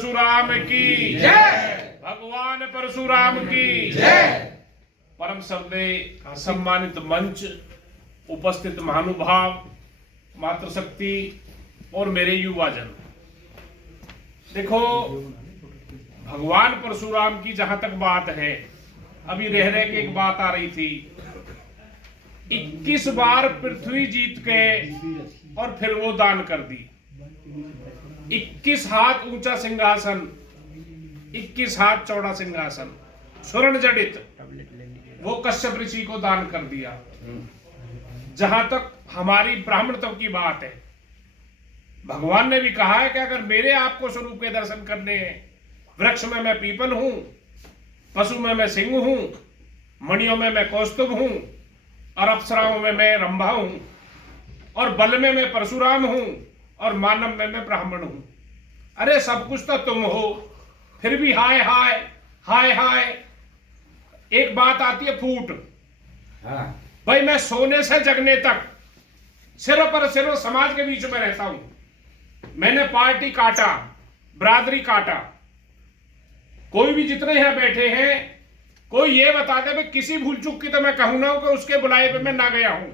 परशुराम की जय। भगवान परशुराम की जय। परम श्रद्धेय सम्मानित मंच, उपस्थित महानुभाव, मातृशक्ति और मेरे युवाजन, देखो भगवान परशुराम की जहां तक बात है, अभी रह रहे के एक बात आ रही थी, 21 बार पृथ्वी जीत के और फिर वो दान कर दी। 21 हाथ ऊंचा सिंहासन, 21 हाथ चौड़ा सिंहासन, स्वर्ण जड़ित, वो कश्यप ऋषि को दान कर दिया। जहां तक हमारी ब्राह्मणत्व की बात है, भगवान ने भी कहा है कि अगर मेरे आपको स्वरूप के दर्शन करने हैं, वृक्ष में मैं पीपल हूं, पशु में मैं सिंह हूं, मणियों में मैं कौस्तुभ हूं, और अप्सराओं में मैं रंभा हूं, और बल में मैं परशुराम हूं, और मानव में मैं ब्राह्मण हूं। अरे सब कुछ तो तुम हो, फिर भी हाय हाय हाय हाय। एक बात आती है फूट। भाई मैं सोने से जगने तक सिरों पर सिरों समाज के बीच में रहता हूं। मैंने पार्टी काटा, बरादरी काटा। कोई भी जितने यहां बैठे हैं, कोई ये बता दे, मैं किसी भूल चूक की तो मैं कहूं ना कि उसके बुलाए पे मैं ना गया हूं।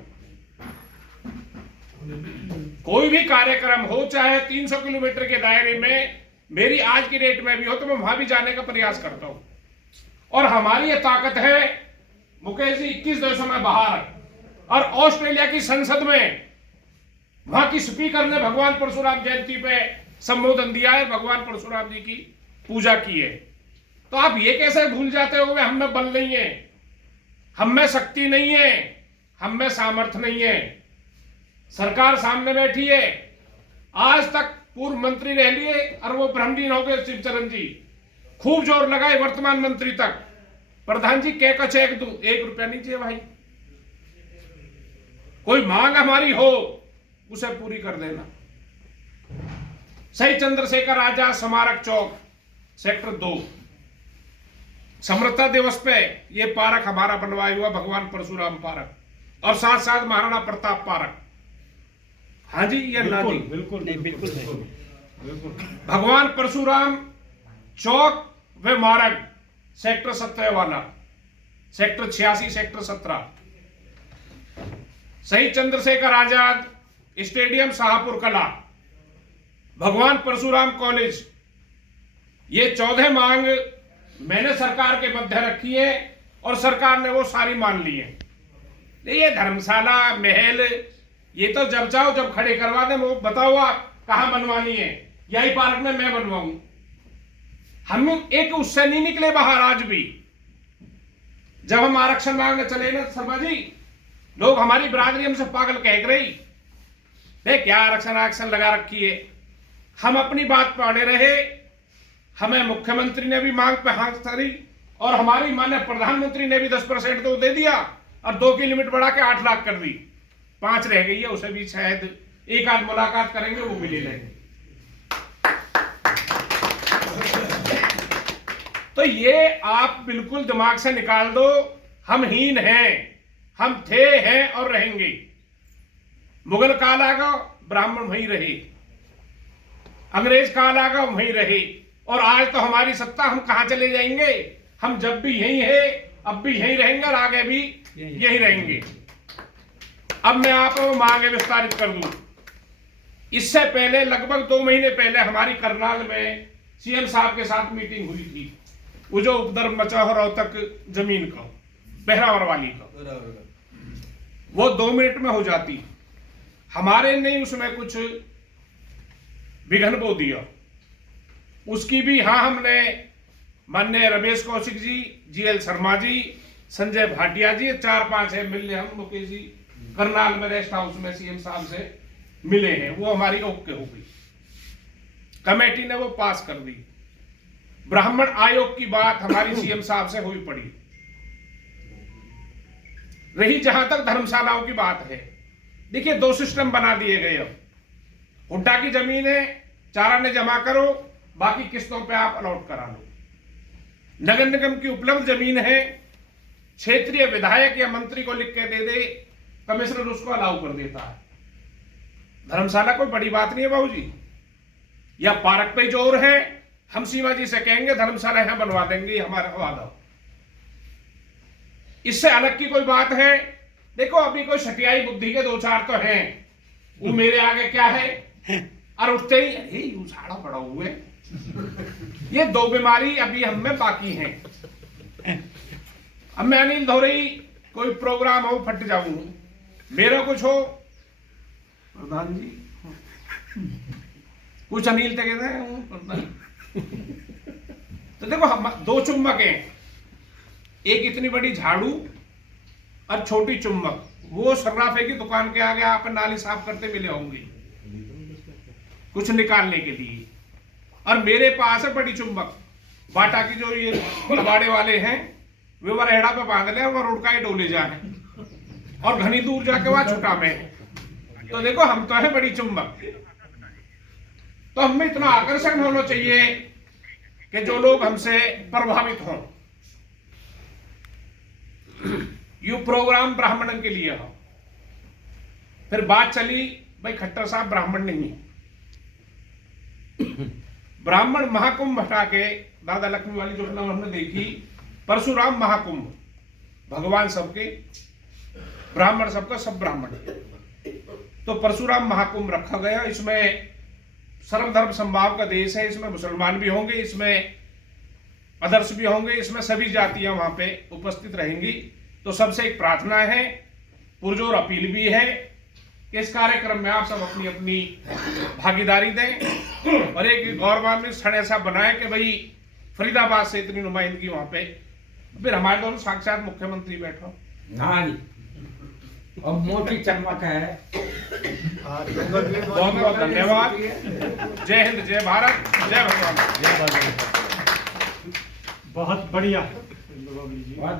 कोई भी कार्यक्रम हो, चाहे 300 किलोमीटर के दायरे में मेरी आज की डेट में भी हो, तो मैं वहां भी जाने का प्रयास करता हूं। और हमारी ये ताकत है मुकेश जी, 21 देशों में बाहर, और ऑस्ट्रेलिया की संसद में वहां की स्पीकर ने भगवान परशुराम जयंती पे संबोधन दिया है, भगवान परशुराम जी की पूजा की है। तो आप ये कैसे भूल जाते हो, हम में बल नहीं है, हम में शक्ति नहीं है, हम में सामर्थ्य नहीं है। सरकार सामने बैठी है, आज तक पूर्व मंत्री रह लिए और वो ब्रह्मलीन हो गए शिवचरण जी, खूब जोर लगाए वर्तमान मंत्री तक। प्रधान जी कह का चेक दूं, 1 रुपया नहीं चाहिए भाई। कोई मांग हमारी हो उसे पूरी कर देना। शहीद चंद्रशेखर आजाद स्मारक चौक, सेक्टर 2, समृद्धता दिवस पे ये पार्क हमारा बनवाया हुआ भगवान परशुराम पार्क, और साथ साथ महाराणा प्रताप पार्क। हाँ जी या ना जी? बिल्कुल नहीं, बिल्कुल नहीं, बिल्कुल। भगवान परशुराम चौक व मार्ग, सेक्टर 17 वाला, सेक्टर 86, सेक्टर 17। शहीद चंद्रशेखर आजाद स्टेडियम शाहपुर कला, भगवान परशुराम कॉलेज। ये 14 मांग मैंने सरकार के मध्य रखी है और सरकार ने वो सारी मान ली है। ये धर्मशाला, महल, ये तो जब चाहो जब खड़े करवा दे। वो बताओ आप कहां बनवानी है, यही पार्क में मैं बनवाऊं। हम एक उससे नहीं निकले बाहर आज भी। जब हम आरक्षण मांगने चले ना शर्मा जी, लोग हमारी बिरादरी हमसे पागल कह रही, देख क्या आरक्षण लगा रखी है। हम अपनी बात पर अड़े रहे। हमें मुख्यमंत्री ने भी मांग पे हाथ धरी, और हमारी माननीय प्रधानमंत्री ने भी 10% तो दे दिया, और 2 की लिमिट बढ़ा के 8 लाख कर दी। 5 रह गई है, उसे भी शायद एक आध मुलाकात करेंगे, वो भी ले लेंगे। तो ये आप बिल्कुल दिमाग से निकाल दो, हम हीन हैं, हम थे, हैं और रहेंगे। मुगल काल आगा, ब्राह्मण वहीं रहे, अंग्रेज काल आगा वहीं रहे, और आज तो हमारी सत्ता, हम कहां चले जाएंगे? हम जब भी यहीं है, अब भी यहीं रहेंगे और आगे भी यहीं रहेंगे। अब मैं आपको मांगे विस्तारित कर दूं। इससे पहले लगभग 2 महीने पहले हमारी करनाल में सीएम साहब के साथ मीटिंग हुई थी। वो जो उपद्रव मचा हो रोहतक जमीन का, बहरावर वाली का, वो 2 मिनट में हो जाती। हमारे नहीं उसमें कुछ विघ्न बो दिया। उसकी भी हाँ हमने माननीय रमेश कौशिक जी, जीएल शर्मा जी, संजय भाटिया जी, 4-5 है मिलने, हम मुकेश जी करनाल में रेस्ट हाउस में सीएम साहब से मिले हैं। वो हमारी ओके हो गई, कमेटी ने वो पास कर दी। ब्राह्मण आयोग की बात हमारी सीएम साहब से हुई पड़ी। रही जहां तक धर्मशालाओं की बात है, देखिए 2 सिस्टम बना दिए गए। अब हुड्डा की जमीन है, चारा ने जमा करो, बाकी किस्तों पे आप अलॉट करा लो। नगर निगम की उपलब्ध जमीन है, क्षेत्रीय विधायक या मंत्री को लिख के दे दे, कमिश्नर उसको अलाउ कर देता है। धर्मशाला कोई बड़ी बात नहीं है बाबूजी। या पार्क पे जोर है, हम सीमा जी से कहेंगे धर्मशाला यहां बनवा देंगे, हमारा वादा। इससे अलग की कोई बात है? देखो अभी कोई सटियाई बुद्धि के दो चार तो हैं, वो मेरे आगे क्या है, और उठते ही अरे यू झाड़ा पड़ा हुए। ये दो बीमारी अभी हम में बाकी हैं। अब मैं अनिल धोरई कोई प्रोग्राम हो फट जाऊं, मेरा कुछ हो प्रधान जी कुछ अनिल तक कहते हैं प्रधान। तो देखो हम दो चुम्बक हैं, एक इतनी बड़ी झाड़ू और छोटी चुम्बक, वो सर्राफे की दुकान के आगे आप नाली साफ करते मिले होंगे कुछ निकालने के लिए। और मेरे पास है बड़ी चुम्बक, बाटा की जो ये कबाड़े वाले हैं वे वो रेड़ा पे बांध ले और उड़का ही डोले जाए और घनी दूर जाके वहां छुटा में। तो देखो हम तो है बड़ी चुम्बक, तो हमें इतना आकर्षण होना चाहिए कि जो लोग हमसे प्रभावित हों। यू प्रोग्राम ब्राह्मणन के लिए हो। फिर बात चली भाई खट्टर साहब ब्राह्मण नहीं है, ब्राह्मण महाकुंभ हटा के दादा लक्ष्मी वाली जो फिल्म हमने देखी परशुराम महाकुंभ, भगवान सबके ब्राह्मण सबका सब ब्राह्मण। तो परशुराम महाकुंभ रखा गया, इसमें सर्वधर्म संभाव का देश है, इसमें मुसलमान भी होंगे, इसमें अदर्श भी होंगे, इसमें सभी जातियां वहां पे उपस्थित रहेंगी। तो सबसे एक प्रार्थना है, पुरजोर अपील भी है कि इस कार्यक्रम में आप सब अपनी अपनी भागीदारी दें और एक गौरवान्वित क्षण ऐसा बनाए कि भाई फरीदाबाद से इतनी नुमाइंदगी वहां पे, फिर हमारे दोनों साक्षात मुख्यमंत्री बैठो। हाँ जी, और मोटी चमक है। बहुत बहुत धन्यवाद। जय हिंद, जय भारत, जय भगवान। बहुत बढ़िया।